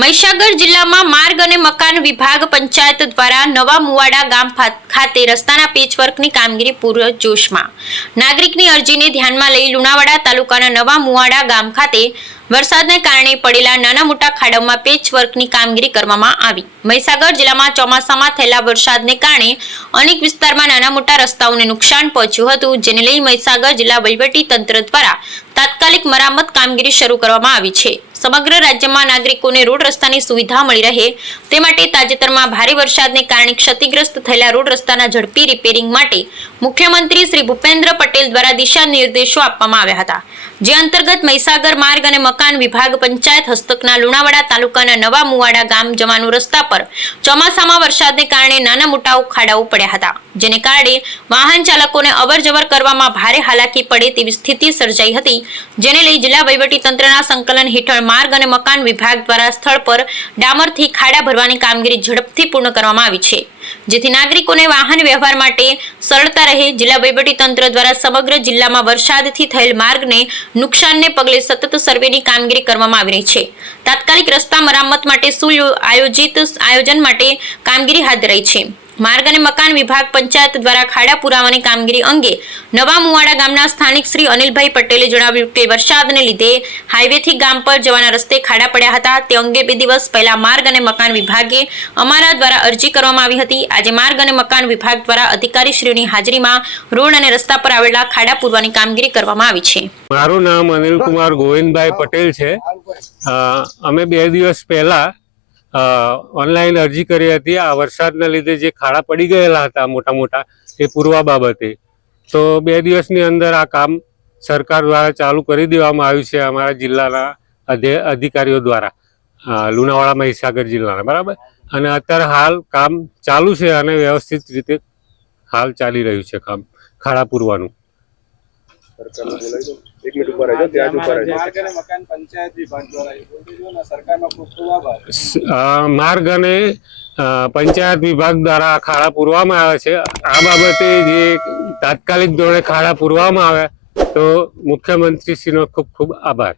મહીસાગર જિલ્લામાં માર્ગ અને મકાન વિભાગ પંચાયત દ્વારા નવા મુવાડા ગામ ખાતે રસ્તાના પેચવર્કની કામગીરી પૂરજોશમાં નાગરિકની અરજીને ધ્યાનમાં લઈ લુણાવાડા તાલુકાના નવા મુવાડા ગામ ખાતે વરસાદને કારણે પડેલા નાના મોટા ખાડાઓમાં પેચવર્કની કામગીરી કરવામાં આવી. મહીસાગર જિલ્લામાં ચોમાસામાં થયેલા વરસાદને કારણે અનેક વિસ્તારમાં નાના મોટા રસ્તાઓને નુકસાન પહોંચ્યું હતું, જેને લઈ મહીસાગર જિલ્લા વહીવટી તંત્ર દ્વારા તાત્કાલિક મરામત કામગીરી શરૂ કરવામાં આવી છે. સમગ્ર રાજ્યમાં નાગરિકોને રોડ રસ્તાની સુવિધા મળી રહે તે માટે તાજેતરમાં ભારે વરસાદને કારણે ક્ષતિગ્રસ્ત થયેલા રોડ રસ્તાના ઝડપી રિપેરિંગ માટે મુખ્યમંત્રી શ્રી ભૂપેન્દ્ર પટેલ દ્વારા દિશા નિર્દેશો આપવામાં આવ્યા હતા. જે અંતર્ગત મહીસાગર માર્ગ અને મકાન વિભાગ પંચાયત હસ્તકના લુણાવાડા તાલુકાના નવા મુવાડા ગામ જવાનું રસ્તા પર ચોમાસામાં વરસાદને કારણે નાના મોટા ખાડાઓ પડ્યા હતા, જેને કારણે વાહન ચાલકોને અવરજવર કરવામાં ભારે હાલાકી પડે તેવી સ્થિતિ સર્જાઈ હતી, જેને લઈ જિલ્લા વહીવટી તંત્રના સંકલન હેઠળ માર્ગ અને મકાન વિભાગ દ્વારા સ્થળ પર ડામરથી ખાડા ભરવાની કામગીરી ઝડપથી પૂર્ણ કરવામાં આવી છે. જેથી નાગરિકોને વાહન વ્યવહાર માટે સરળતા રહે. જિલ્લા વહીવટી તંત્ર દ્વારા સમગ્ર જિલ્લામાં વરસાદથી થયેલ માર્ગને નુકસાનને પગલે સતત સર્વેની કામગીરી કરવામાં આવી રહી છે. તાત્કાલિક રસ્તા મરામત માટે સુઆયોજિત આયોજન માટે કામગીરી હાથ ધરાઈ છે. માર્ગ અને મકાન વિભાગ પંચાયત દ્વારા ખાડા પુરાવાની કામગીરી અંગે નવા મુવાડા ગામના સ્થાનિક શ્રી અનિલભાઈ પટેલે જણાવ્યું કે વરસાદને લીધે હાઈવેથી ગામ પર જવાના રસ્તે ખાડા પડ્યા હતા. તે અંગે બે દિવસ પહેલા માર્ગ અને મકાન વિભાગે અમારા દ્વારા અરજી કરવામાં આવી હતી. આજે માર્ગ અને મકાન વિભાગ દ્વારા અધિકારીશ્રીઓની હાજરીમાં રોડ અને રસ્તા પર આવેલા ખાડા પૂરવાની કામગીરી કરવામાં આવી છે. મારું નામ અનિલકુમાર ગોવિંદભાઈ પટેલ છે. અમે બે દિવસ પહેલા ઓનલાઈન અરજી કરી હતી. આ વરસાદના લીધે જે ખાડા પડી ગયેલા હતા મોટા મોટા એ પૂરવા બાબતે. તો બે દિવસની અંદર આ કામ સરકાર દ્વારા ચાલુ કરી દેવામાં આવ્યું છે અમારા જિલ્લાના અધે- અધિકારીઓ દ્વારા. લુણાવાડા મહીસાગર જિલ્લાના, બરાબર? અને અત્યારે હાલ કામ ચાલુ છે અને વ્યવસ્થિત રીતે હાલ ચાલી રહ્યું છે કામ, ખાડા પૂરવાનું. માર્ગ અને પંચાયત વિભાગ દ્વારા એ બોલી દીધું ને સરકારનો ખૂબ ખૂબ આભાર. સ- અ, માર્ગ અને અ, પંચાયત વિભાગ દ્વારા આ ખાડા પૂરવામાં આવે છે. આ બાબતે જે તાત્કાલિક ધોરણે ખાડા પૂરવામાં આવે તો મુખ્યમંત્રીશ્રીનો ખૂબ ખૂબ આભાર.